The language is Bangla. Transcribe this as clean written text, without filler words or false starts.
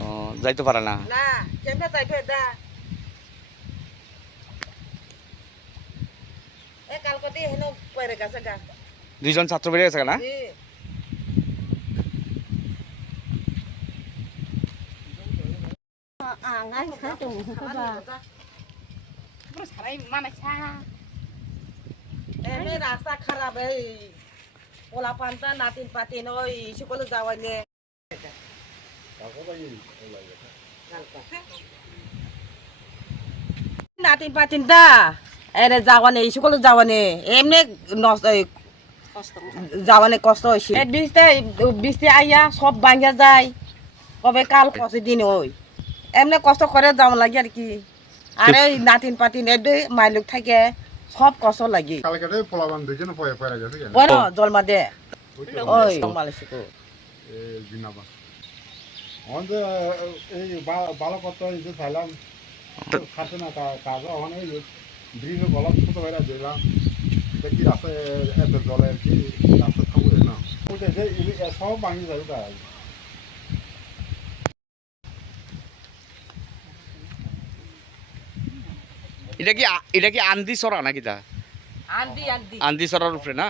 ও যাইতে পারে না না কেমনে যাইবে দা এ কালকতে হেন পরে গেছে গা দুইজন ছাত্র বেরিয়ে গেছে না ngang khá trùng các bà এমনি রাস্তা খারাপ এই ওলা পান্তা নাতিন পাতিন ওই সকলে যাওয়াই নে নাতিন পাতিন দা এরে যাওয়ানে এই সকলে যাওয়ানে এমনি যাওয়ানে কষ্ট হয়েছে বৃষ্টি আইয়া সব ভাঙ্গা যায় কবে কাল কষে দিন ওই এমনি কষ্ট করে যাওয়া লাগে আর কি আর এই নাতিন পাতিন এডে মাইলুক থাকে সব কষ্ট লাগে কালকে পোলাবান দুইজন পয়রা গেছে bueno জলমা দে ওই মালয়েশিয়া এই জিনাবা আমাদের এই ভালো কথা হয়েছে চাইলাম খাতে না কাজ ওখানে ব্রিজ গলা ছোট বাইরে দিলাম দেখি রাস্তা এত জলে কি রাস্তা থাকবে না সব ভাঙি যাবে কাজ এটা কি আন্দি সরা নাকি তা আন্দি আন্দি আন্দি সরার উপরে না